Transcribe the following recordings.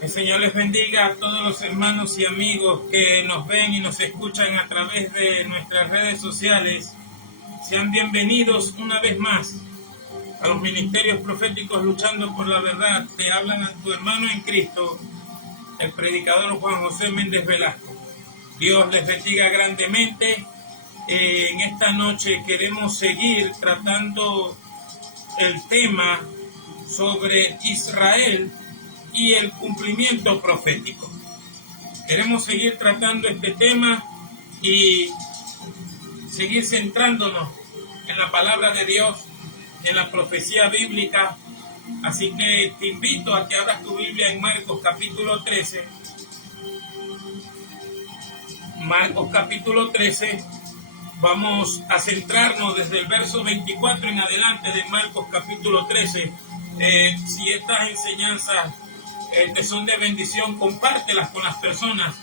El Señor les bendiga a todos los hermanos y amigos que nos ven y nos escuchan a través de nuestras redes sociales. Sean bienvenidos una vez más a los ministerios proféticos luchando por la verdad. Te hablan a tu hermano en Cristo, el predicador Juan José Méndez Velasco. Dios les bendiga grandemente. En esta noche queremos seguir tratando el tema sobre Israel y el cumplimiento profético. Queremos seguir tratando este tema y seguir centrándonos en la palabra de Dios, en la profecía bíblica. Así que te invito a que abras tu Biblia en Marcos capítulo 13. Marcos capítulo 13. Vamos a centrarnos desde el verso 24 en adelante de Marcos capítulo 13. Si estas enseñanzas te son de bendición, compártelas con las personas.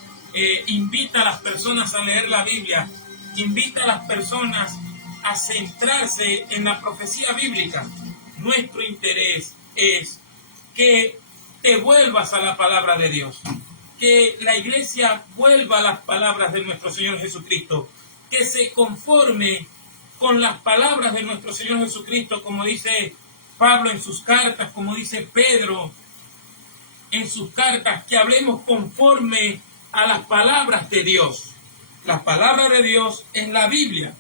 Invita a las personas a leer la Biblia. Invita a las personas a centrarse en la profecía bíblica. Nuestro interés es que te vuelvas a la palabra de Dios. Que la iglesia vuelva a las palabras de nuestro Señor Jesucristo. Que se conforme con las palabras de nuestro Señor Jesucristo, como dice Pablo en sus cartas, como dice Pedro en sus cartas, que hablemos conforme a las palabras de Dios. La palabra de Dios es la Biblia.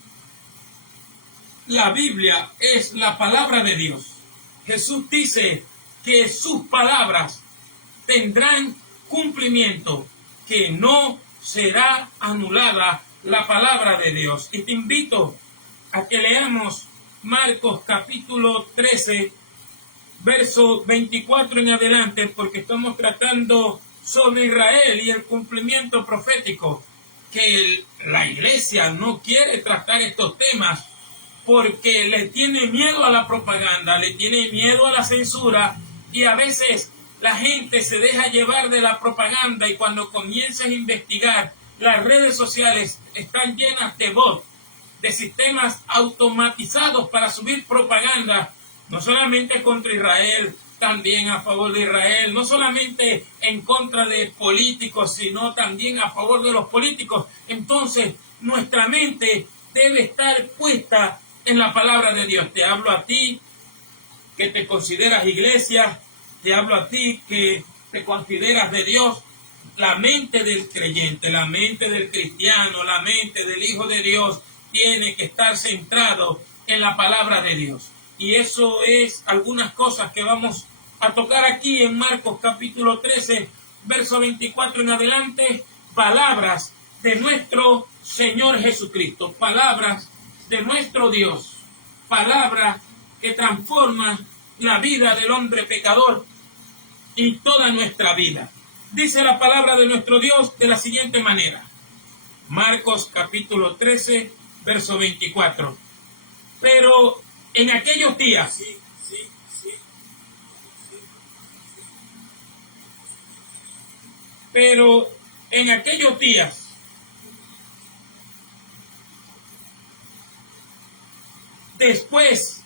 La Biblia es la palabra de Dios. Jesús dice que sus palabras tendrán cumplimiento, que no será anulada la palabra de Dios. Y te invito a que leamos Marcos capítulo 13, verso 24 en adelante, porque estamos tratando sobre Israel y el cumplimiento profético, que la iglesia no quiere tratar estos temas porque le tiene miedo a la propaganda, le tiene miedo a la censura, y a veces la gente se deja llevar de la propaganda, y cuando comienzas a investigar, las redes sociales están llenas de bots, de sistemas automatizados para subir propaganda no solamente contra Israel, también a favor de Israel, no solamente en contra de políticos, sino también a favor de los políticos. Entonces, nuestra mente debe estar puesta en la palabra de Dios. Te hablo a ti que te consideras iglesia, te hablo a ti que te consideras de Dios. La mente del creyente, la mente del cristiano, la mente del Hijo de Dios tiene que estar centrado en la palabra de Dios. Y eso es algunas cosas que vamos a tocar aquí en Marcos capítulo 13, verso 24 en adelante, palabras de nuestro Señor Jesucristo, palabras de nuestro Dios, palabras que transforman la vida del hombre pecador y toda nuestra vida. Dice la palabra de nuestro Dios de la siguiente manera. Marcos capítulo 13, verso 24. Pero en aquellos días, después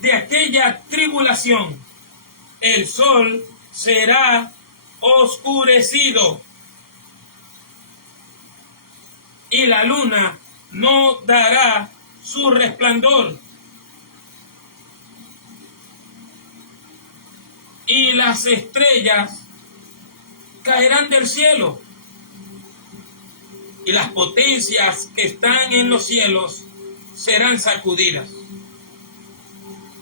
de aquella tribulación, el sol será oscurecido y la luna no dará su resplandor, y las estrellas caerán del cielo, y las potencias que están en los cielos serán sacudidas.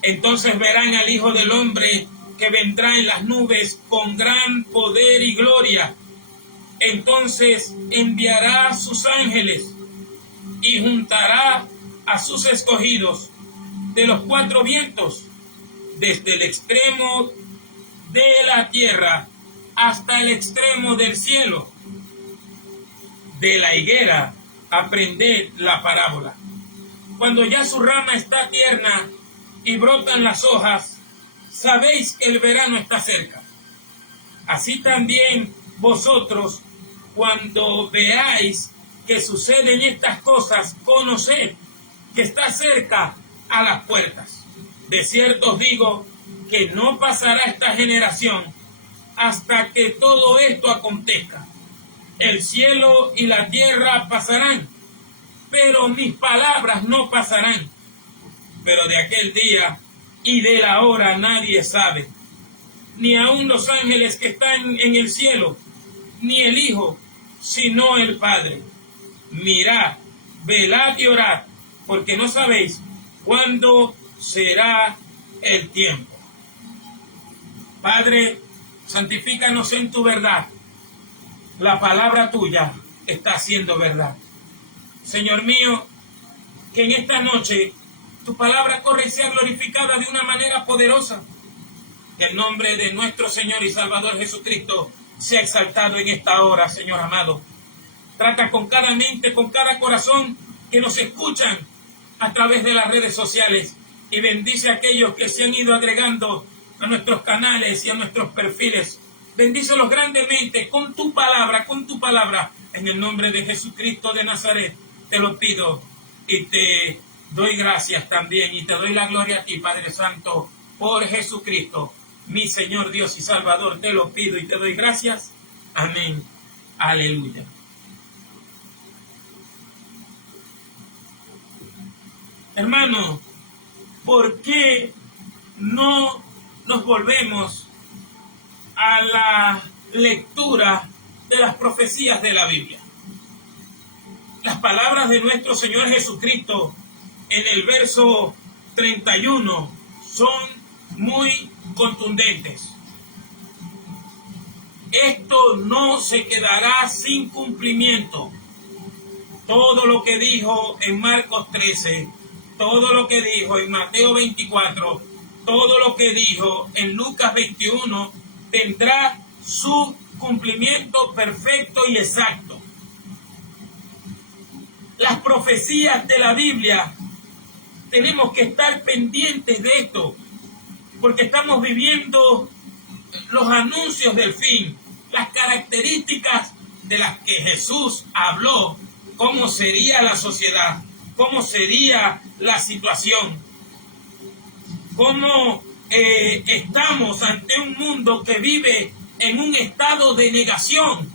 Entonces verán al Hijo del Hombre que vendrá en las nubes con gran poder y gloria. Entonces enviará a sus ángeles y juntará a sus escogidos de los cuatro vientos, desde el extremo de la tierra hasta el extremo del cielo. De la higuera aprended la parábola. Cuando ya su rama está tierna y brotan las hojas, sabéis que el verano está cerca. Así también vosotros, cuando veáis que suceden estas cosas, conoced que está cerca a las puertas. De cierto os digo que no pasará esta generación hasta que todo esto acontezca. El cielo y la tierra pasarán, pero mis palabras no pasarán. Pero de aquel día y de la hora nadie sabe, ni aun los ángeles que están en el cielo, ni el Hijo, sino el Padre. Mirad, velad y orad, porque no sabéis cuándo será el tiempo. Padre, santifícanos en tu verdad. La palabra tuya está siendo verdad. Señor mío, que en esta noche tu palabra corre y sea glorificada de una manera poderosa. Que el nombre de nuestro Señor y Salvador Jesucristo sea exaltado en esta hora, Señor amado. Trata con cada mente, con cada corazón que nos escuchan a través de las redes sociales, y bendice a aquellos que se han ido agregando a nuestros canales y a nuestros perfiles. Bendícelos grandemente con tu palabra, en el nombre de Jesucristo de Nazaret. Te lo pido y te doy gracias también, y te doy la gloria a ti, Padre Santo, por Jesucristo, mi Señor, Dios y Salvador. Te lo pido y te doy gracias. Amén. Aleluya. Hermano, ¿por qué no nos volvemos a la lectura de las profecías de la Biblia? Las palabras de nuestro Señor Jesucristo en el verso 31 son muy contundentes. Esto no se quedará sin cumplimiento. Todo lo que dijo en Marcos 13, todo lo que dijo en Mateo 24, todo lo que dijo en Lucas 21, tendrá su cumplimiento perfecto y exacto. Las profecías de la Biblia, tenemos que estar pendientes de esto, porque estamos viviendo los anuncios del fin, las características de las que Jesús habló, cómo sería la sociedad, cómo sería la situación, cómo estamos ante un mundo que vive en un estado de negación,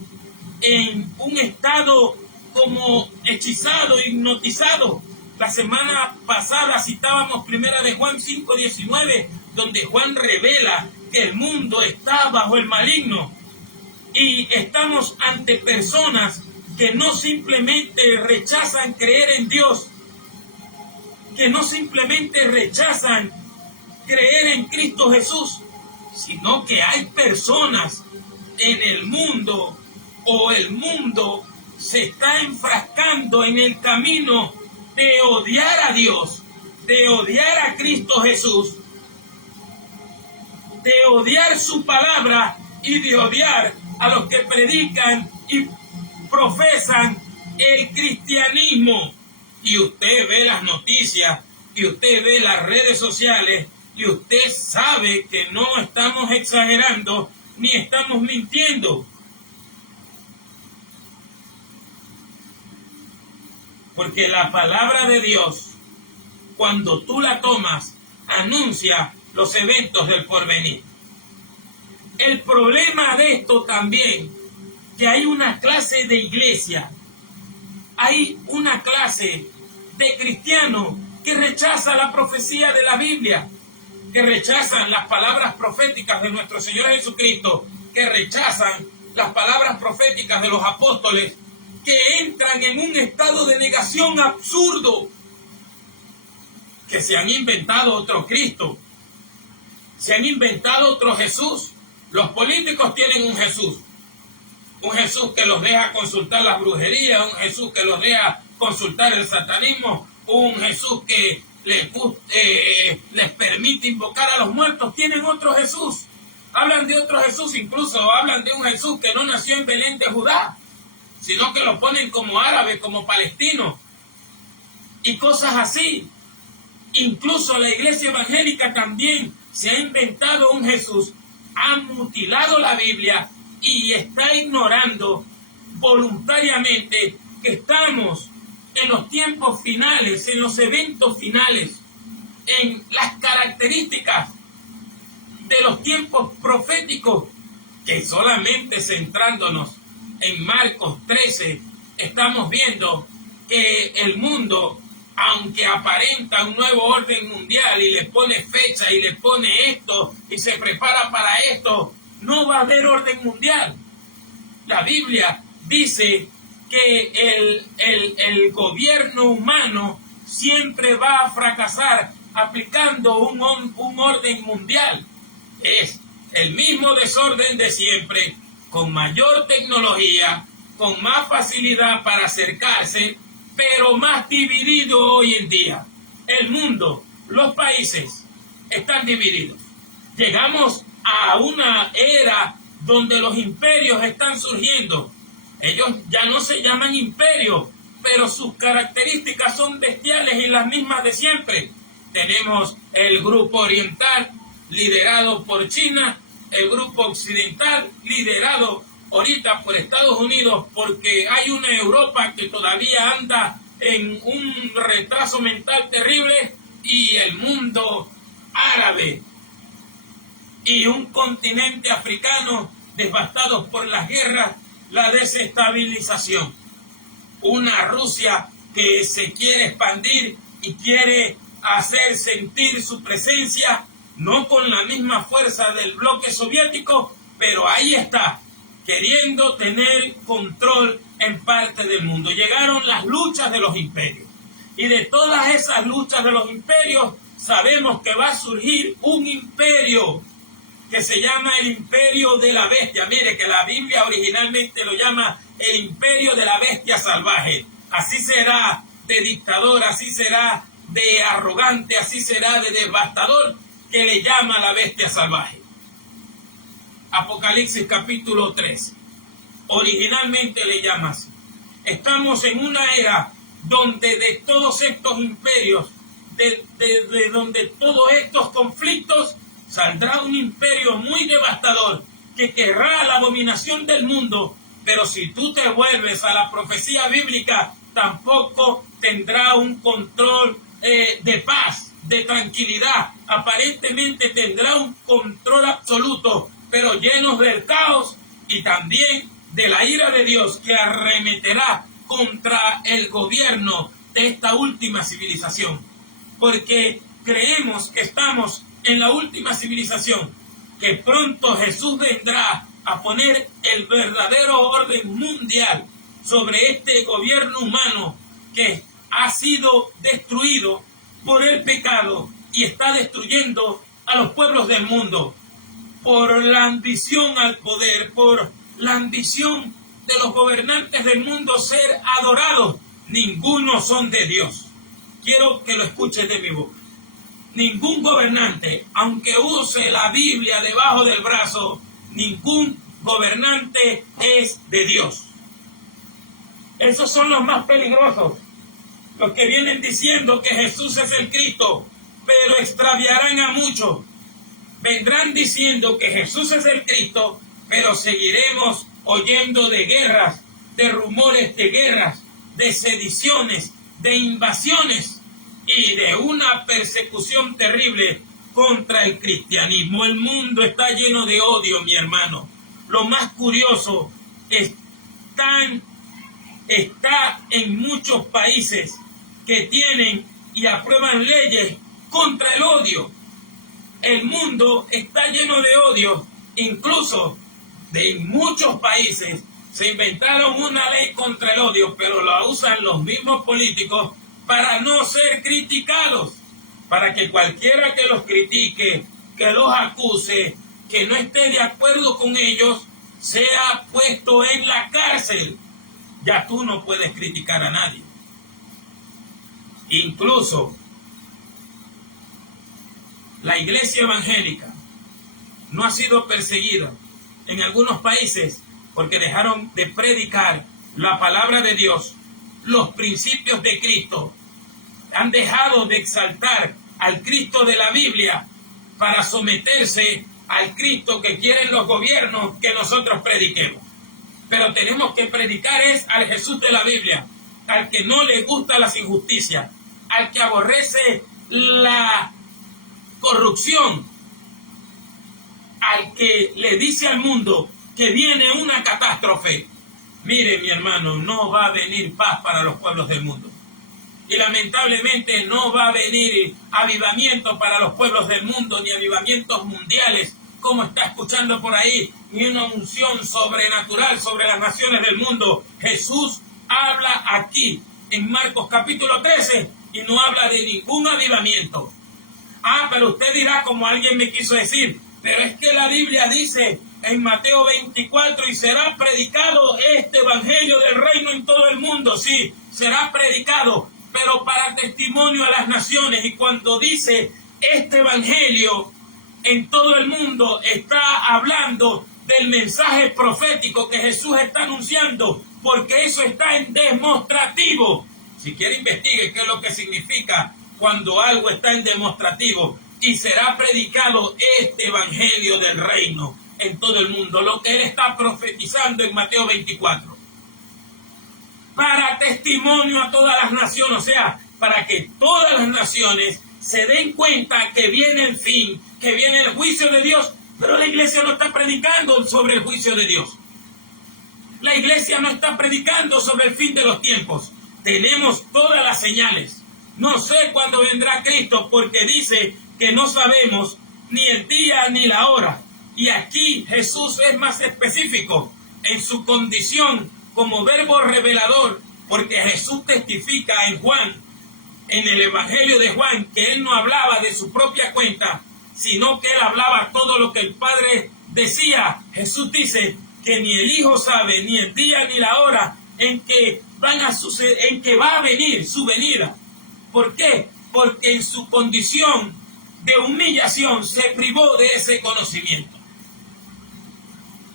en un estado como hechizado, hipnotizado. La semana pasada citábamos primera de Juan 5:19, donde Juan revela que el mundo está bajo el maligno. Y estamos ante personas que no simplemente rechazan creer en Dios, que no simplemente rechazan creer en Cristo Jesús, sino que hay personas en el mundo, o el mundo se está enfrascando en el camino de odiar a Dios, de odiar a Cristo Jesús, de odiar su palabra y de odiar a los que predican y profesan el cristianismo. Y usted ve las noticias, y usted ve las redes sociales, y usted sabe que no estamos exagerando ni estamos mintiendo. Porque la palabra de Dios, cuando tú la tomas, anuncia los eventos del porvenir. El problema de esto también, que hay una clase de iglesia, hay una clase de cristianos que rechaza la profecía de la Biblia, que rechazan las palabras proféticas de nuestro Señor Jesucristo, que rechazan las palabras proféticas de los apóstoles, que entran en un estado de negación absurdo, que se han inventado otro Cristo, se han inventado otro Jesús. Los políticos tienen un Jesús que los deja consultar las brujerías, un Jesús que los deja consultar el satanismo, un Jesús que les permite invocar a los muertos. Tienen otro Jesús, hablan de otro Jesús, incluso hablan de un Jesús que no nació en Belén de Judá, sino que lo ponen como árabe, como palestino, y cosas así. Incluso la iglesia evangélica también se ha inventado un Jesús, ha mutilado la Biblia y está ignorando voluntariamente que estamos en los tiempos finales, en los eventos finales, en las características de los tiempos proféticos, que solamente centrándonos en Marcos 13, estamos viendo que el mundo, aunque aparenta un nuevo orden mundial y le pone fecha y le pone esto y se prepara para esto, no va a haber orden mundial. La Biblia dice que el gobierno humano siempre va a fracasar aplicando un orden mundial. Es el mismo desorden de siempre, con mayor tecnología, con más facilidad para acercarse, pero más dividido hoy en día. El mundo, los países están divididos. Llegamos a una era donde los imperios están surgiendo. Ellos ya no se llaman imperios, pero sus características son bestiales y las mismas de siempre. Tenemos el grupo oriental liderado por China, el grupo occidental liderado ahorita por Estados Unidos, porque hay una Europa que todavía anda en un retraso mental terrible, y el mundo árabe y un continente africano devastados por las guerras, la desestabilización. Una Rusia que se quiere expandir y quiere hacer sentir su presencia, no con la misma fuerza del bloque soviético, pero ahí está, queriendo tener control en parte del mundo. Llegaron las luchas de los imperios, y de todas esas luchas de los imperios sabemos que va a surgir un imperio que se llama el imperio de la bestia. Mire que la Biblia originalmente lo llama el imperio de la bestia salvaje. Así será de dictador, así será de arrogante, así será de devastador, que le llama la bestia salvaje. Apocalipsis capítulo 13. Originalmente le llama así. Estamos en una era donde de todos estos imperios, de donde todos estos conflictos, saldrá un imperio muy devastador que querrá la dominación del mundo, pero si tú te vuelves a la profecía bíblica, tampoco tendrá un control de paz, de tranquilidad, aparentemente tendrá un control absoluto, pero llenos del caos y también de la ira de Dios que arremeterá contra el gobierno de esta última civilización. Porque creemos que estamos en la última civilización, que pronto Jesús vendrá a poner el verdadero orden mundial sobre este gobierno humano que ha sido destruido por el pecado y está destruyendo a los pueblos del mundo por la ambición al poder, por la ambición de los gobernantes del mundo ser adorados. Ninguno son de Dios. Quiero que lo escuches de mi boca. Ningún gobernante, aunque use la Biblia debajo del brazo, ningún gobernante es de Dios. Esos son los más peligrosos, los que vienen diciendo que Jesús es el Cristo, pero extraviarán a muchos. Vendrán diciendo que Jesús es el Cristo, pero seguiremos oyendo de guerras, de rumores de guerras, de sediciones, de invasiones y de una persecución terrible contra el cristianismo. El mundo está lleno de odio, mi hermano. Lo más curioso está en muchos países que tienen y aprueban leyes contra el odio. El mundo está lleno de odio, incluso en muchos países se inventaron una ley contra el odio, pero la usan los mismos políticos para no ser criticados, para que cualquiera que los critique, que los acuse, que no esté de acuerdo con ellos, sea puesto en la cárcel. Ya tú no puedes criticar a nadie. Incluso la iglesia evangélica no ha sido perseguida en algunos países porque dejaron de predicar la palabra de Dios, los principios de Cristo. Han dejado de exaltar al Cristo de la Biblia para someterse al Cristo que quieren los gobiernos que nosotros prediquemos. Pero tenemos que predicar es al Jesús de la Biblia, al que no le gusta las injusticias, al que aborrece la corrupción, al que le dice al mundo que viene una catástrofe. Mire, mi hermano, no va a venir paz para los pueblos del mundo. Y lamentablemente no va a venir avivamiento para los pueblos del mundo, ni avivamientos mundiales, como está escuchando por ahí, ni una unción sobrenatural sobre las naciones del mundo. Jesús habla aquí en Marcos capítulo 13 y no habla de ningún avivamiento. Pero usted dirá, como alguien me quiso decir, pero es que la Biblia dice en Mateo 24, y será predicado este evangelio del reino en todo el mundo. Sí, será predicado, pero para testimonio a las naciones. Y cuando dice este evangelio en todo el mundo, está hablando del mensaje profético que Jesús está anunciando, porque eso está en demostrativo. Si quiere, investigue qué es lo que significa cuando algo está en demostrativo. Y será predicado este evangelio del reino en todo el mundo, lo que él está profetizando en Mateo 24. Para testimonio a todas las naciones, o sea, para que todas las naciones se den cuenta que viene el fin, que viene el juicio de Dios. Pero la iglesia no está predicando sobre el juicio de Dios. La iglesia no está predicando sobre el fin de los tiempos. Tenemos todas las señales. No sé cuándo vendrá Cristo, porque dice que no sabemos ni el día ni la hora. Y aquí Jesús es más específico en su condición como verbo revelador, porque Jesús testifica en Juan, en el Evangelio de Juan, que él no hablaba de su propia cuenta, sino que él hablaba todo lo que el Padre decía. Jesús dice que ni el Hijo sabe ni el día ni la hora en que va a venir su venida. ¿Por qué? Porque en su condición de humillación se privó de ese conocimiento.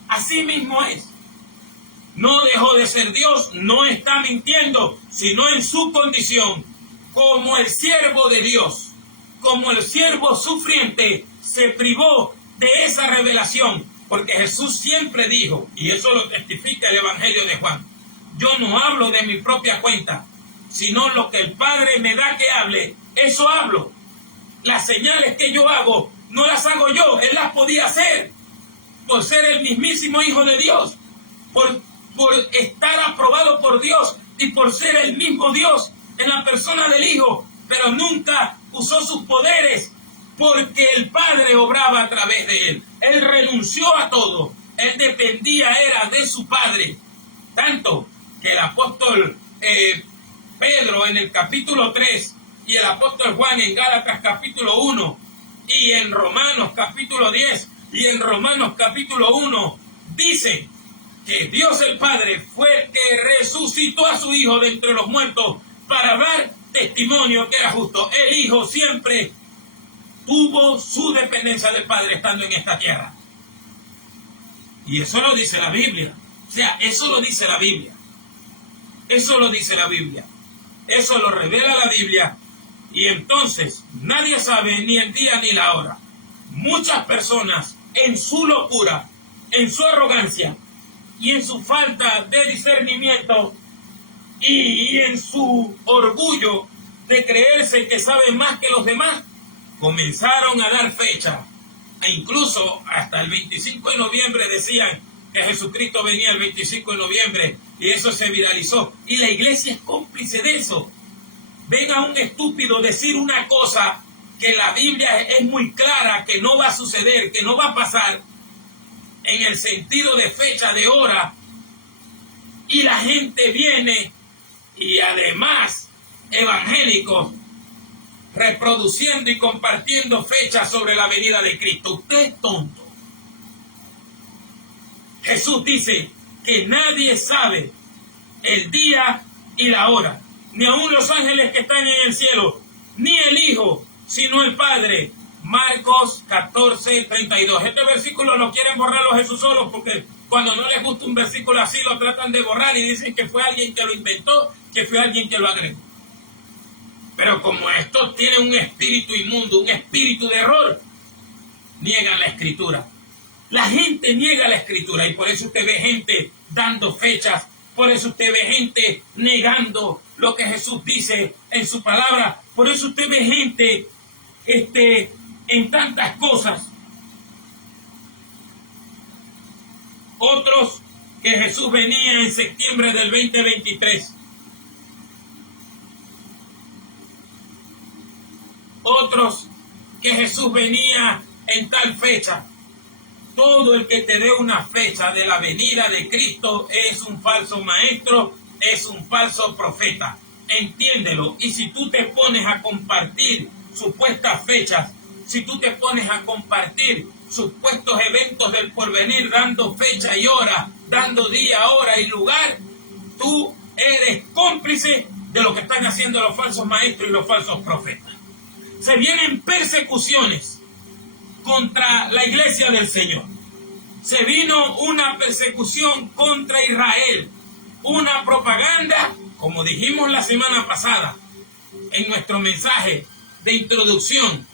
Así mismo es. No dejó de ser Dios, no está mintiendo, sino en su condición como el siervo de Dios, como el siervo sufriente, se privó de esa revelación, porque Jesús siempre dijo, y eso lo testifica el Evangelio de Juan: yo no hablo de mi propia cuenta, sino lo que el Padre me da que hable, eso hablo. Las señales que yo hago, no las hago yo, Él las podía hacer por ser el mismísimo Hijo de Dios, por estar aprobado por Dios y por ser el mismo Dios en la persona del Hijo, pero nunca usó sus poderes porque el Padre obraba a través de Él. Él renunció a todo, Él dependía, era de su Padre, tanto que el apóstol Pedro en el capítulo 3 y el apóstol Juan en Gálatas capítulo 1 y en Romanos capítulo 10 y en Romanos capítulo 1 dice que Dios el Padre fue el que resucitó a su Hijo de entre los muertos para dar testimonio que era justo. El Hijo siempre tuvo su dependencia del Padre estando en esta tierra. Y eso lo dice la Biblia. O sea, eso lo dice la Biblia. Eso lo dice la Biblia. Eso lo revela la Biblia. Y entonces nadie sabe ni el día ni la hora. Muchas personas en su locura, en su arrogancia y en su falta de discernimiento y en su orgullo de creerse que saben más que los demás, comenzaron a dar fecha. E incluso hasta el 25 de noviembre decían que Jesucristo venía el 25 de noviembre y eso se viralizó. Y la iglesia es cómplice de eso. Ven a un estúpido decir una cosa que la Biblia es muy clara, que no va a suceder, que no va a pasar, en el sentido de fecha, de hora, y la gente viene, y además evangélicos, reproduciendo y compartiendo fechas sobre la venida de Cristo. Usted es tonto. Jesús dice que nadie sabe el día y la hora, ni aun los ángeles que están en el cielo, ni el Hijo, sino el Padre. Marcos 14:32. Este versículo lo quieren borrar los Jesusolos porque cuando no les gusta un versículo así lo tratan de borrar y dicen que fue alguien que lo inventó, que fue alguien que lo agregó. Pero como estos tienen un espíritu inmundo, un espíritu de error, niegan la Escritura. La gente niega la Escritura y por eso usted ve gente dando fechas, por eso usted ve gente negando lo que Jesús dice en su palabra, por eso usted ve gente en tantas cosas. Otros que Jesús venía en septiembre del 2023. Otros que Jesús venía en tal fecha. Todo el que te dé una fecha de la venida de Cristo es un falso maestro, es un falso profeta. Entiéndelo. Y si tú te pones a compartir supuestas fechas, si tú te pones a compartir supuestos eventos del porvenir, dando fecha y hora, dando día, hora y lugar, tú eres cómplice de lo que están haciendo los falsos maestros y los falsos profetas. Se vienen persecuciones contra la iglesia del Señor. Se vino una persecución contra Israel, una propaganda, como dijimos la semana pasada en nuestro mensaje de introducción.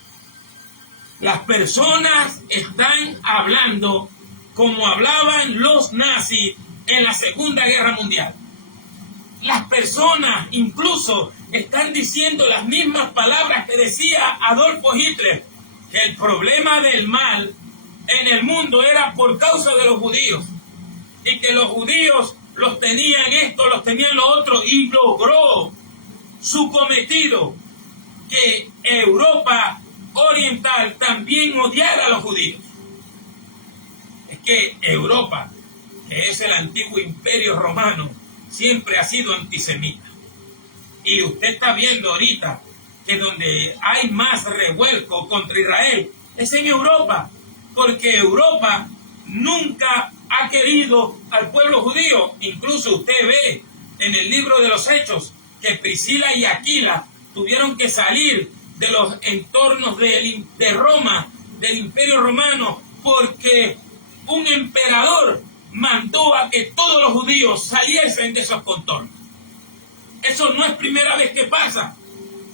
Las personas están hablando como hablaban los nazis en la Segunda Guerra Mundial. Las personas incluso están diciendo las mismas palabras que decía Adolfo Hitler, que el problema del mal en el mundo era por causa de los judíos y que los judíos los tenían esto, los tenían lo otro, y logró su cometido, que Europa oriental también odiara a los judíos. Es que Europa, que es el antiguo imperio romano, siempre ha sido antisemita. Y usted está viendo ahorita que donde hay más revuelco contra Israel es en Europa, porque Europa nunca ha querido al pueblo judío. Incluso usted ve en el libro de los Hechos que Priscila y Aquila tuvieron que salir de los entornos de Roma, del Imperio Romano, porque un emperador mandó a que todos los judíos saliesen de esos contornos. Eso no es primera vez que pasa.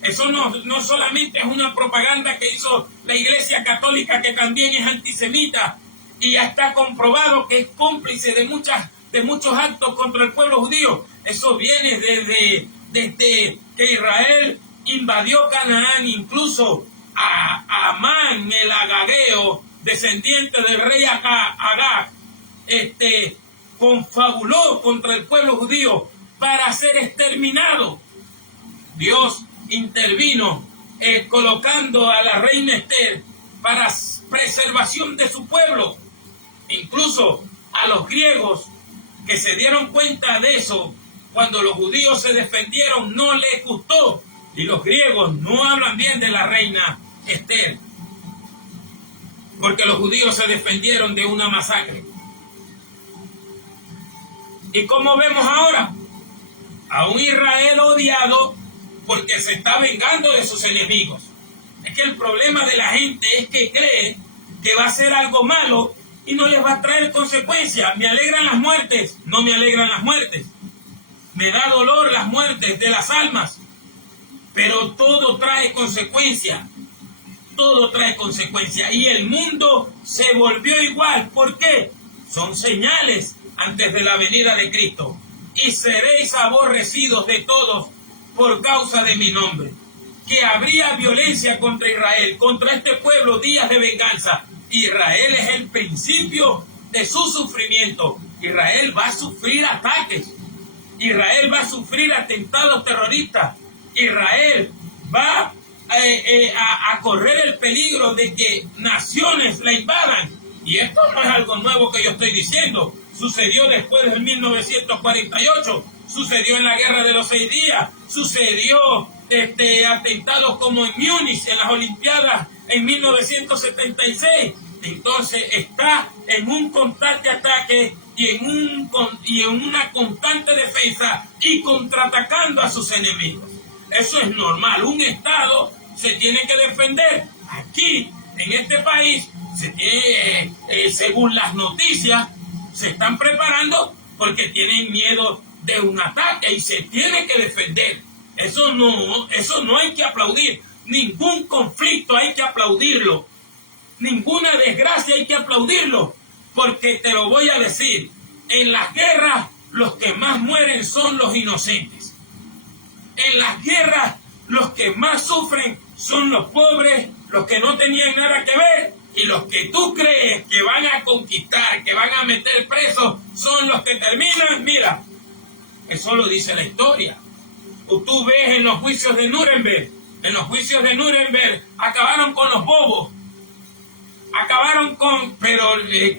Eso no solamente es una propaganda que hizo la Iglesia Católica, que también es antisemita y ya está comprobado que es cómplice de muchos actos contra el pueblo judío. Eso viene desde que Israel invadió Canaán, incluso a Amán el agageo, descendiente del rey Agag, confabuló contra el pueblo judío para ser exterminado. Dios intervino colocando a la reina Esther para preservación de su pueblo. Incluso a los griegos que se dieron cuenta de eso, cuando los judíos se defendieron, no les gustó. Y los griegos no hablan bien de la reina Esther, porque los judíos se defendieron de una masacre. ¿Y cómo vemos ahora? A un Israel odiado porque se está vengando de sus enemigos. Es que el problema de la gente es que cree que va a hacer algo malo y no les va a traer consecuencias. Me alegran las muertes, no me alegran las muertes. Me da dolor las muertes de las almas, pero todo trae consecuencias. Todo trae consecuencias. Y el mundo se volvió igual. ¿Por qué? Son señales antes de la venida de Cristo. Y seréis aborrecidos de todos por causa de mi nombre. Que habría violencia contra Israel, contra este pueblo, días de venganza. Israel es el principio de su sufrimiento. Israel va a sufrir ataques. Israel va a sufrir atentados terroristas. Israel va a correr el peligro de que naciones la invadan. Y esto no es algo nuevo que yo estoy diciendo. Sucedió después del 1948, sucedió en la Guerra de los 6 días, sucedió atentados como en Múnich, en las Olimpiadas en 1976. Entonces está en un constante ataque y en una constante defensa y contraatacando a sus enemigos. Eso es normal. Un Estado se tiene que defender. Aquí, en este país, según las noticias, se están preparando porque tienen miedo de un ataque y se tiene que defender. Eso no hay que aplaudir. Ningún conflicto hay que aplaudirlo. Ninguna desgracia hay que aplaudirlo. Porque te lo voy a decir, en las guerras los que más mueren son los inocentes. En las guerras los que más sufren son los pobres, los que no tenían nada que ver, y los que tú crees que van a conquistar, que van a meter presos, son los que terminan. Mira, eso lo dice la historia. Tú ves en los juicios de Nuremberg, acabaron con los bobos, pero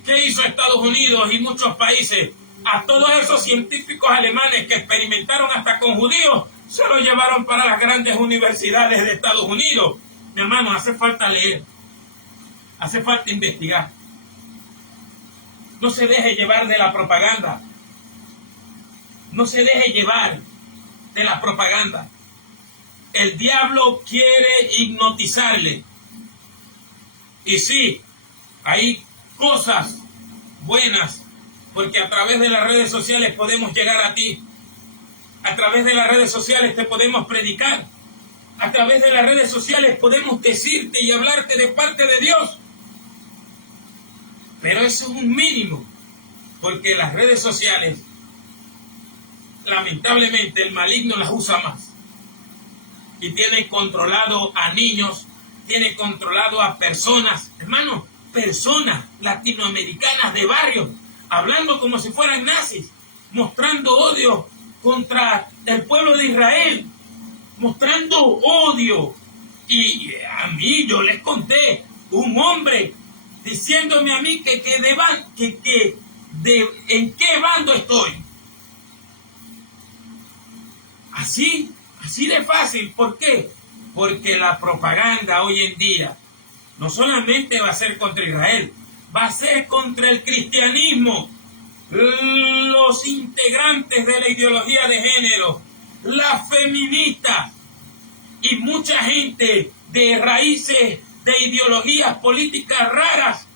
¿qué hizo Estados Unidos y muchos países? A todos esos científicos alemanes que experimentaron hasta con judíos, se los llevaron para las grandes universidades de Estados Unidos. Mi hermano, hace falta leer, hace falta investigar. No se deje llevar de la propaganda. No se deje llevar de la propaganda. El diablo quiere hipnotizarle. Y sí, hay cosas buenas, porque a través de las redes sociales podemos llegar a ti. A través de las redes sociales te podemos predicar. A través de las redes sociales podemos decirte y hablarte de parte de Dios. Pero eso es un mínimo, porque las redes sociales, lamentablemente, el maligno las usa más. Y tiene controlado a niños, tiene controlado a personas, hermano, personas latinoamericanas de barrio, hablando como si fueran nazis, mostrando odio contra el pueblo de Israel, mostrando odio. Y a mí, yo les conté, un hombre diciéndome a mí en qué bando estoy. Así de fácil. ¿Por qué? Porque la propaganda hoy en día no solamente va a ser contra Israel, va a ser contra el cristianismo, los integrantes de la ideología de género, las feministas y mucha gente de raíces de ideologías políticas raras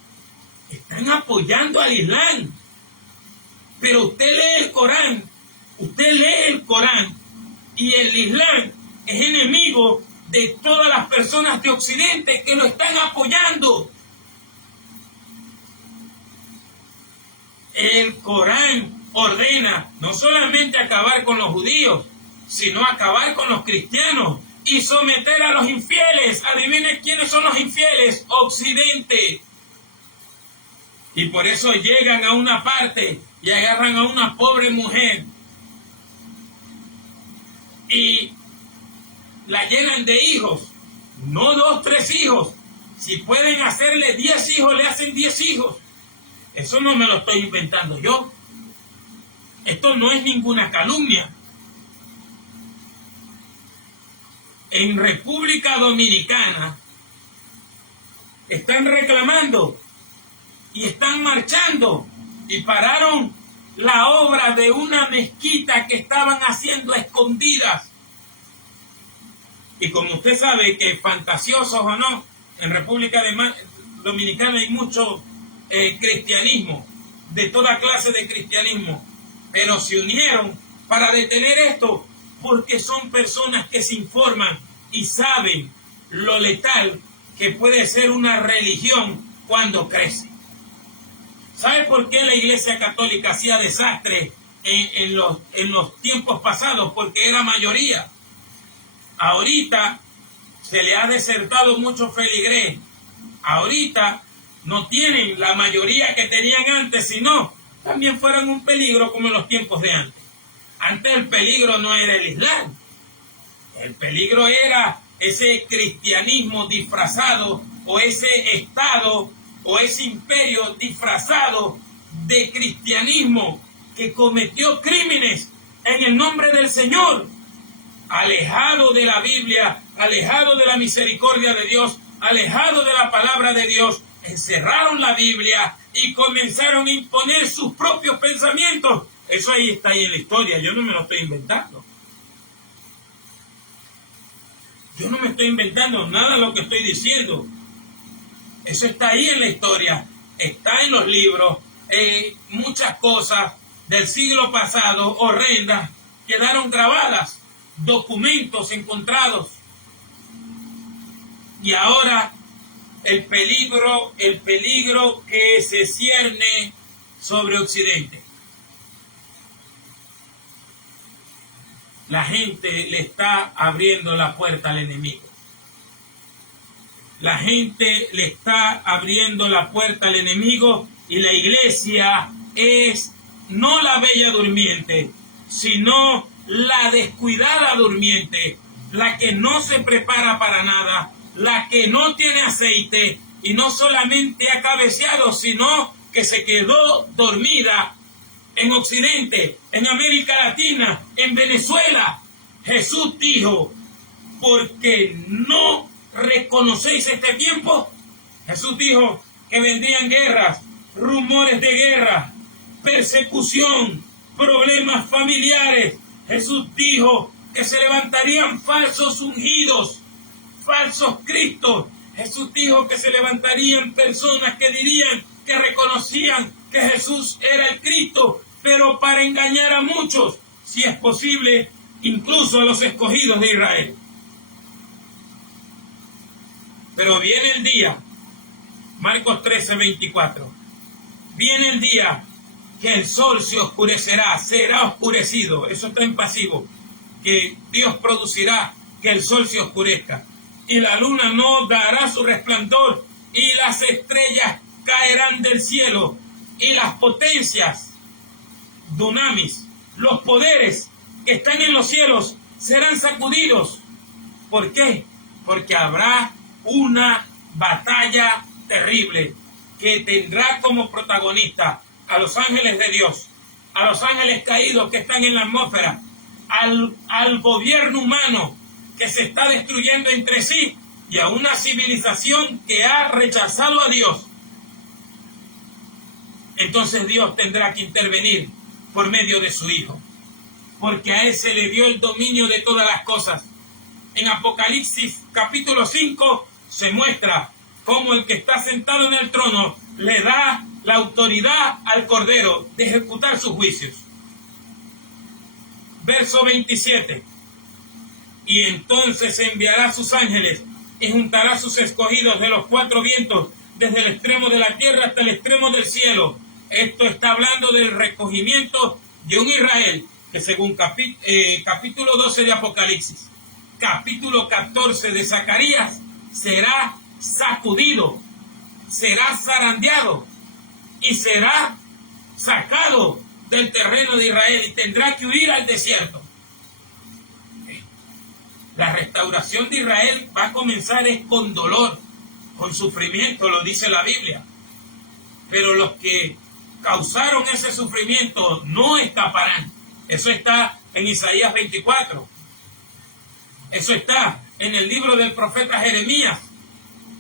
están apoyando al Islam. Pero usted lee el Corán y el Islam es enemigo de todas las personas de Occidente que lo están apoyando. El Corán ordena no solamente acabar con los judíos, sino acabar con los cristianos y someter a los infieles. Adivinen quiénes son los infieles. Occidente. Y por eso llegan a una parte y agarran a una pobre mujer y la llenan de hijos. No 2, 3 hijos. Si pueden hacerle 10 hijos, le hacen 10 hijos. Eso no me lo estoy inventando yo. Esto no es ninguna calumnia. En República Dominicana están reclamando y están marchando y pararon la obra de una mezquita que estaban haciendo a escondidas. Y como usted sabe que fantasiosos o no, en República Dominicana hay mucho cristianismo, de toda clase de cristianismo, pero se unieron para detener esto porque son personas que se informan y saben lo letal que puede ser una religión cuando crece. ¿Sabe por qué la Iglesia Católica hacía desastre en los tiempos pasados? Porque era mayoría. Ahorita se le ha desertado mucho feligrés. Ahorita no tienen la mayoría que tenían antes, sino también fueron un peligro como en los tiempos de antes. Antes el peligro no era el Islam. El peligro era ese cristianismo disfrazado o ese Estado o ese imperio disfrazado de cristianismo que cometió crímenes en el nombre del Señor, alejado de la Biblia, alejado de la misericordia de Dios, alejado de la palabra de Dios. Encerraron la Biblia y comenzaron a imponer sus propios pensamientos. Eso ahí está ahí en la historia, yo no me lo estoy inventando. Yo no me estoy inventando nada de lo que estoy diciendo. Eso está ahí en la historia, está en los libros. Muchas cosas del siglo pasado, horrendas, quedaron grabadas, documentos encontrados. Y ahora el peligro que se cierne sobre Occidente. La gente le está abriendo la puerta al enemigo. La gente le está abriendo la puerta al enemigo y la iglesia es no la bella durmiente, sino la descuidada durmiente, la que no se prepara para nada, la que no tiene aceite y no solamente ha cabeceado, sino que se quedó dormida en Occidente, en América Latina, en Venezuela. Jesús dijo, porque no reconocéis este tiempo. Jesús dijo que vendrían guerras, rumores de guerra, persecución, problemas familiares. Jesús dijo que se levantarían falsos ungidos, falsos cristos. Jesús dijo que se levantarían personas que dirían que reconocían que Jesús era el Cristo, pero para engañar a muchos, si es posible, incluso a los escogidos de Israel. Pero viene el día, Marcos 13:24, viene el día que el sol se oscurecerá, será oscurecido, eso está en pasivo, que Dios producirá que el sol se oscurezca, y la luna no dará su resplandor, y las estrellas caerán del cielo, y las potencias, dunamis, los poderes que están en los cielos, serán sacudidos. ¿Por qué? Porque habrá una batalla terrible que tendrá como protagonista a los ángeles de Dios, a los ángeles caídos que están en la atmósfera, al gobierno humano que se está destruyendo entre sí y a una civilización que ha rechazado a Dios. Entonces Dios tendrá que intervenir por medio de su Hijo, porque a Él se le dio el dominio de todas las cosas. En Apocalipsis capítulo 5 se muestra cómo el que está sentado en el trono le da la autoridad al Cordero de ejecutar sus juicios. Verso 27. Y entonces enviará sus ángeles y juntará sus escogidos de los 4 vientos, desde el extremo de la tierra hasta el extremo del cielo. Esto está hablando del recogimiento de un Israel que según capítulo 12 de Apocalipsis capítulo 14 de Zacarías, será sacudido, será zarandeado y será sacado del terreno de Israel y tendrá que huir al desierto. La restauración de Israel va a comenzar con dolor, con sufrimiento, lo dice la Biblia. Pero los que causaron ese sufrimiento no escaparán. Eso está en Isaías 24. Eso está en el libro del profeta Jeremías.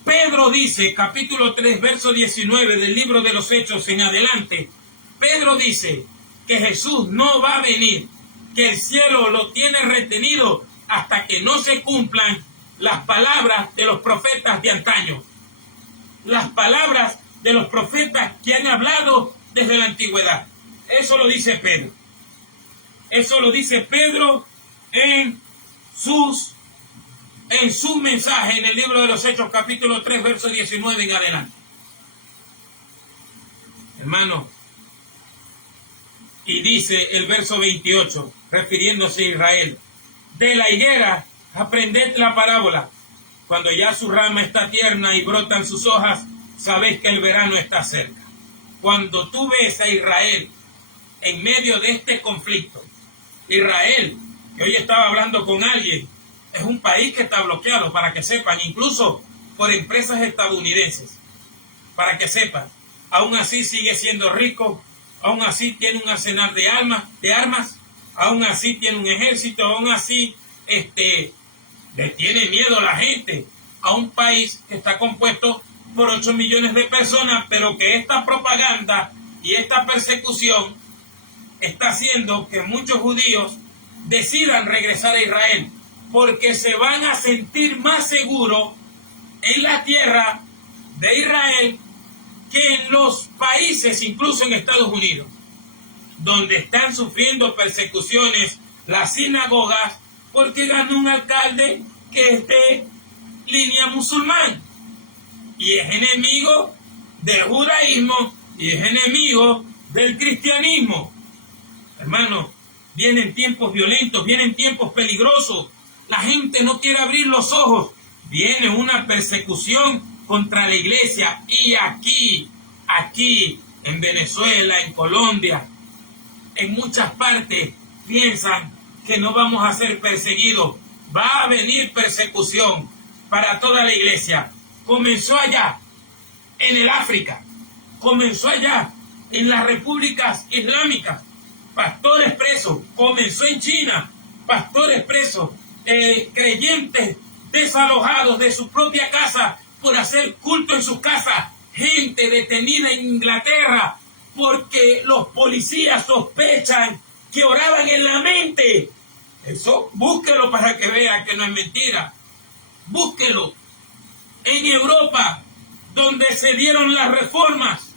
Pedro dice, capítulo 3, verso 19 del libro de los Hechos en adelante, Pedro dice que Jesús no va a venir, que el cielo lo tiene retenido hasta que no se cumplan las palabras de los profetas de antaño. Las palabras de los profetas que han hablado desde la antigüedad. Eso lo dice Pedro. Eso lo dice Pedro en su mensaje en el libro de los Hechos, capítulo 3, verso 19 en adelante. Hermano, y dice el verso 28, refiriéndose a Israel: de la higuera aprended la parábola. Cuando ya su rama está tierna y brotan sus hojas, sabéis que el verano está cerca. Cuando tú ves a Israel en medio de este conflicto, Israel, que hoy estaba hablando con alguien, es un país que está bloqueado, para que sepan, incluso por empresas estadounidenses, para que sepan. Aún así sigue siendo rico, aún así tiene un arsenal de armas, aún así tiene un ejército, aún así le tiene miedo a la gente, a un país que está compuesto por 8 millones de personas, pero que esta propaganda y esta persecución está haciendo que muchos judíos decidan regresar a Israel, porque se van a sentir más seguros en la tierra de Israel que en los países, incluso en Estados Unidos, donde están sufriendo persecuciones las sinagogas, porque ganó un alcalde que es de línea musulmán y es enemigo del judaísmo y es enemigo del cristianismo. Hermano, vienen tiempos violentos, vienen tiempos peligrosos. La gente no quiere abrir los ojos. Viene una persecución contra la iglesia. Y aquí, en Venezuela, en Colombia, en muchas partes, piensan que no vamos a ser perseguidos. Va a venir persecución para toda la iglesia. Comenzó allá, en el África. Comenzó allá, en las repúblicas islámicas. Pastores presos. Comenzó en China. Pastores presos. Creyentes desalojados de su propia casa por hacer culto en sus casas. Gente detenida en Inglaterra porque los policías sospechan que oraban en la mente. Eso, búsquelo para que vea que no es mentira. Búsquelo. En Europa, donde se dieron las reformas,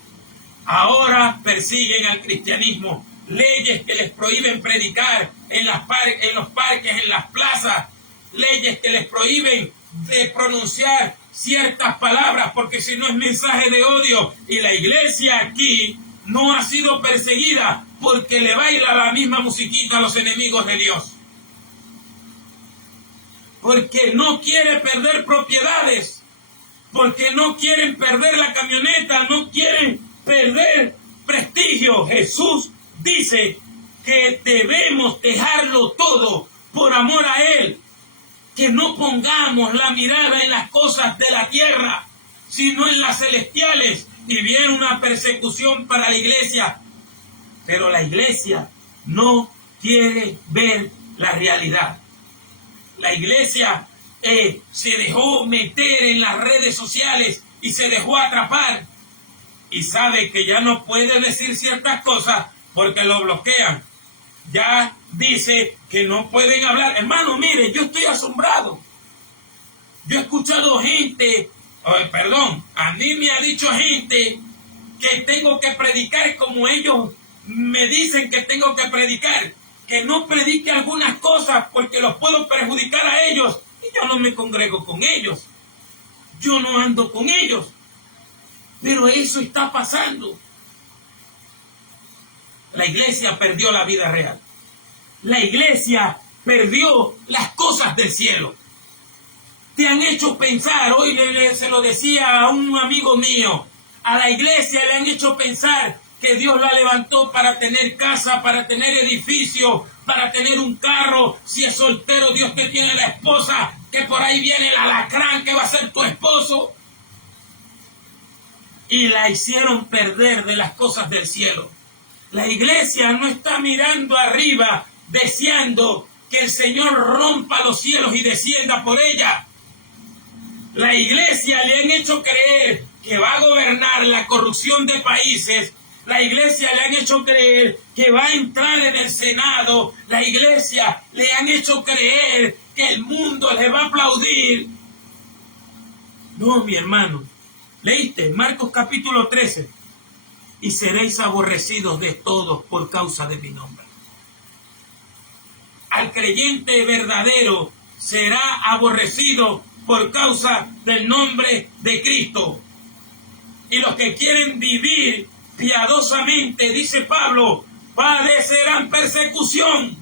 ahora persiguen al cristianismo. Leyes que les prohíben predicar en los parques, en las plazas. Leyes que les prohíben de pronunciar ciertas palabras, porque si no es mensaje de odio. Y la iglesia aquí no ha sido perseguida porque le baila la misma musiquita a los enemigos de Dios. Porque no quiere perder propiedades, porque no quieren perder la camioneta, no quieren perder prestigio. Jesús dice que debemos dejarlo todo por amor a Él, que no pongamos la mirada en las cosas de la tierra, sino en las celestiales. Y viene una persecución para la iglesia, pero la iglesia no quiere ver la realidad. La iglesia se dejó meter en las redes sociales y se dejó atrapar, y sabe que ya no puede decir ciertas cosas porque lo bloquean. Ya dice que no pueden hablar. Hermano, mire, yo estoy asombrado. Yo he escuchado gente, a mí me ha dicho gente que tengo que predicar como ellos me dicen que tengo que predicar, que no predique algunas cosas porque los puedo perjudicar a ellos, y yo no me congrego con ellos, yo no ando con ellos, pero eso está pasando. La iglesia perdió la vida real. La iglesia perdió las cosas del cielo. Te han hecho pensar, hoy se lo decía a un amigo mío, a la iglesia le han hecho pensar que Dios la levantó para tener casa, para tener edificio, para tener un carro. Si es soltero, Dios te tiene la esposa, que por ahí viene el alacrán que va a ser tu esposo. Y la hicieron perder de las cosas del cielo. La iglesia no está mirando arriba, deseando que el Señor rompa los cielos y descienda por ella. La iglesia le han hecho creer que va a gobernar la corrupción de países. La iglesia le han hecho creer que va a entrar en el Senado. La iglesia le han hecho creer que el mundo le va a aplaudir. No, mi hermano. Leíste Marcos capítulo 13. Y seréis aborrecidos de todos por causa de mi nombre. Al creyente verdadero será aborrecido por causa del nombre de Cristo. Y los que quieren vivir piadosamente, dice Pablo, padecerán persecución.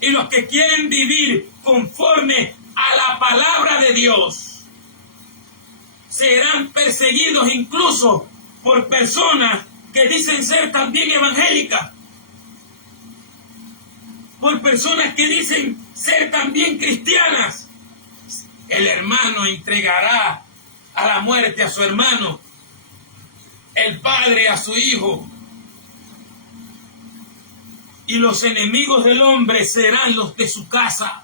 Y los que quieren vivir conforme a la palabra de Dios serán perseguidos incluso por personas que dicen ser también evangélicas, por personas que dicen ser también cristianas. El hermano entregará a la muerte a su hermano, el padre a su hijo, y los enemigos del hombre serán los de su casa.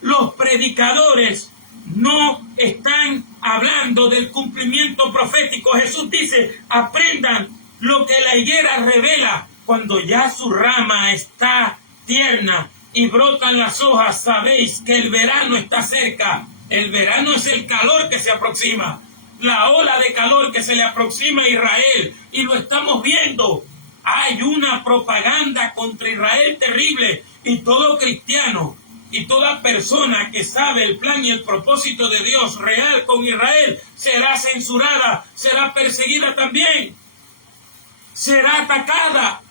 Los predicadores no están hablando del cumplimiento profético. Jesús dice, aprendan lo que la higuera revela. Cuando ya su rama está tierna y brotan las hojas, sabéis que el verano está cerca. El verano es el calor que se aproxima, la ola de calor que se le aproxima a Israel, y lo estamos viendo. Hay una propaganda contra Israel terrible, y todo cristiano y toda persona que sabe el plan y el propósito de Dios real con Israel será censurada, será perseguida también, será atacada.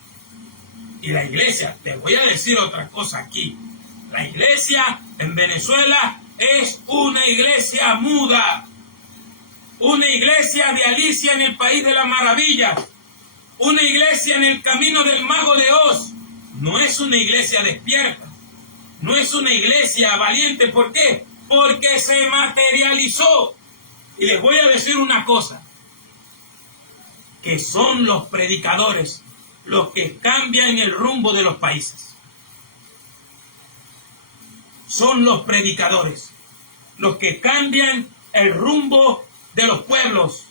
Y la iglesia, te voy a decir otra cosa aquí, la iglesia en Venezuela es una iglesia muda, una iglesia de Alicia en el País de las Maravillas, una iglesia en el camino del Mago de Oz. No es una iglesia despierta, no es una iglesia valiente. ¿Por qué? Porque se materializó. Y les voy a decir una cosa, que son los predicadores los que cambian el rumbo de los países. Son los predicadores los que cambian el rumbo de los pueblos.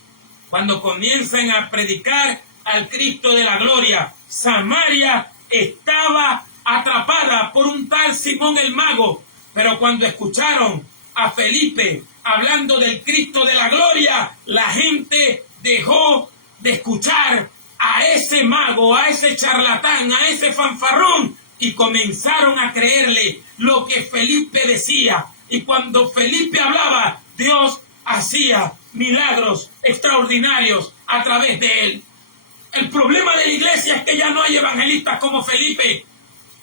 Cuando comienzan a predicar al Cristo de la gloria, Samaria estaba atrapada por un tal Simón el Mago, pero cuando escucharon a Felipe hablando del Cristo de la gloria, la gente dejó de escuchar a ese mago, a ese charlatán, a ese fanfarrón, y comenzaron a creerle lo que Felipe decía. Y cuando Felipe hablaba, Dios hacía milagros extraordinarios a través de él. El problema de la iglesia es que ya no hay evangelistas como Felipe,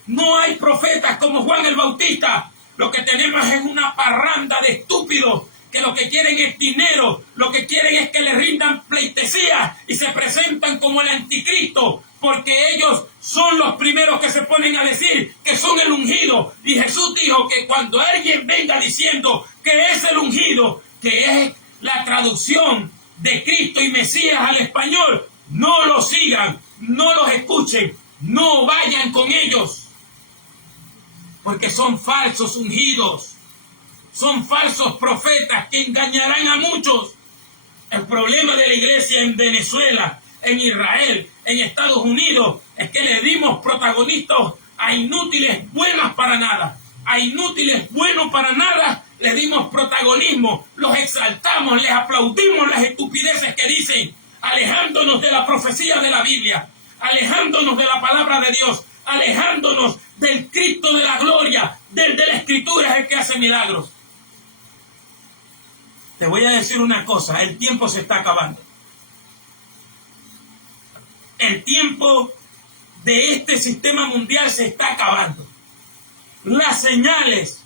no hay profetas como Juan el Bautista. Lo que tenemos es una parranda de estúpidos que lo que quieren es dinero, lo que quieren es que le rindan pleitesía y se presentan como el anticristo, porque ellos son los primeros que se ponen a decir que son el ungido. Y Jesús dijo que cuando alguien venga diciendo que es el ungido, que es la traducción de Cristo y Mesías al español, no lo sigan, no los escuchen, no vayan con ellos, porque son falsos ungidos. Son falsos profetas que engañarán a muchos. El problema de la iglesia en Venezuela, en Israel, en Estados Unidos, es que le dimos protagonistas a inútiles buenas para nada. A inútiles buenos para nada le dimos protagonismo, los exaltamos, les aplaudimos las estupideces que dicen, alejándonos de la profecía de la Biblia, alejándonos de la palabra de Dios, alejándonos del Cristo de la gloria, del de la Escritura, es el que hace milagros. Te voy a decir una cosa, el tiempo se está acabando. El tiempo de este sistema mundial se está acabando. las señales,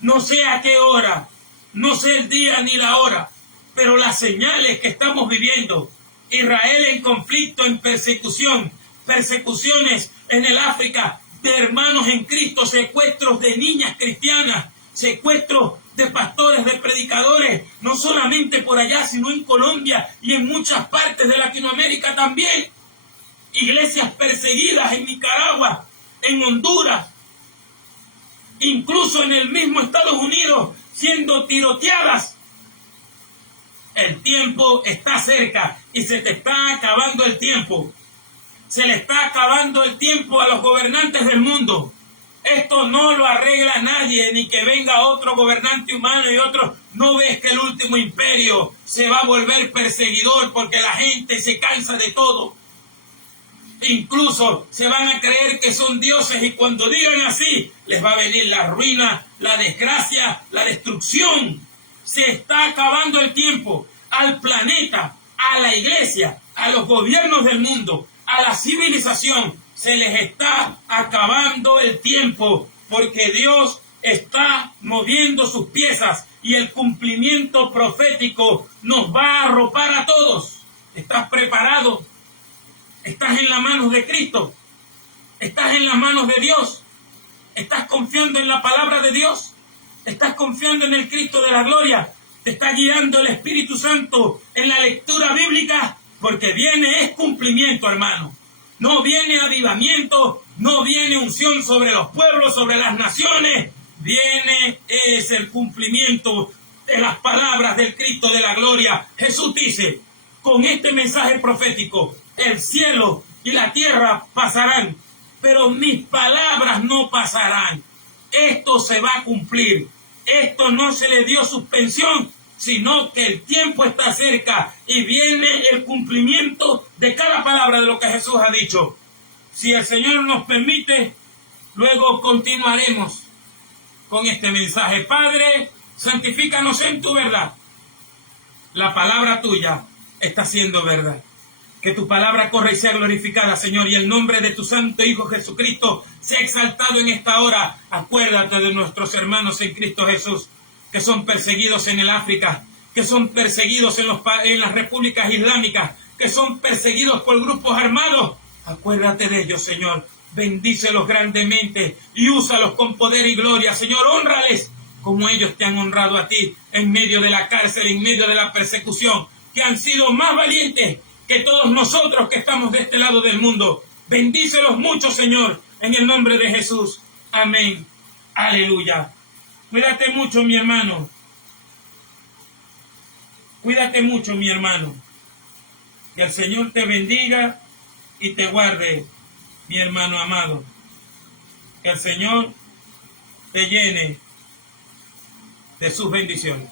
no sé a qué hora, no sé el día ni la hora, pero las señales que estamos viviendo, Israel en conflicto, en persecución, persecuciones en el África, de hermanos en Cristo, secuestros de niñas cristianas, secuestros de pastores, de predicadores, no solamente por allá, sino en Colombia y en muchas partes de Latinoamérica también. Iglesias perseguidas en Nicaragua, en Honduras, incluso en el mismo Estados Unidos, siendo tiroteadas. El tiempo está cerca y se te está acabando el tiempo. Se le está acabando el tiempo a los gobernantes del mundo. Esto no lo arregla nadie, ni que venga otro gobernante humano y otro. ¿No ves que el último imperio se va a volver perseguidor porque la gente se cansa de todo? Incluso se van a creer que son dioses y cuando digan así, les va a venir la ruina, la desgracia, la destrucción. Se está acabando el tiempo. Al planeta, a la iglesia, a los gobiernos del mundo, a la civilización, se les está acabando el tiempo porque Dios está moviendo sus piezas y el cumplimiento profético nos va a arropar a todos. ¿Estás preparado? ¿Estás en las manos de Cristo? ¿Estás en las manos de Dios? ¿Estás confiando en la palabra de Dios? ¿Estás confiando en el Cristo de la gloria? ¿Te está guiando el Espíritu Santo en la lectura bíblica? Porque viene es cumplimiento, hermano. No viene avivamiento, no viene unción sobre los pueblos, sobre las naciones. Viene es el cumplimiento de las palabras del Cristo de la gloria. Jesús dice, con este mensaje profético, el cielo y la tierra pasarán, pero mis palabras no pasarán. Esto se va a cumplir. Esto no se le dio suspensión, sino que el tiempo está cerca y viene el cumplimiento de cada palabra de lo que Jesús ha dicho. Si el Señor nos permite, luego continuaremos con este mensaje. Padre, santifícanos en tu verdad. La palabra tuya está siendo verdad. Que tu palabra corra y sea glorificada, Señor, y el nombre de tu Santo Hijo Jesucristo sea exaltado en esta hora. Acuérdate de nuestros hermanos en Cristo Jesús, que son perseguidos en el África, que son perseguidos en las repúblicas islámicas, que son perseguidos por grupos armados. Acuérdate de ellos, Señor. Bendícelos grandemente y úsalos con poder y gloria. Señor, hónrales como ellos te han honrado a ti en medio de la cárcel, en medio de la persecución, que han sido más valientes que todos nosotros que estamos de este lado del mundo. Bendícelos mucho, Señor, en el nombre de Jesús. Amén. Aleluya. Cuídate mucho, mi hermano. Cuídate mucho, mi hermano. Que el Señor te bendiga y te guarde, mi hermano amado. Que el Señor te llene de sus bendiciones.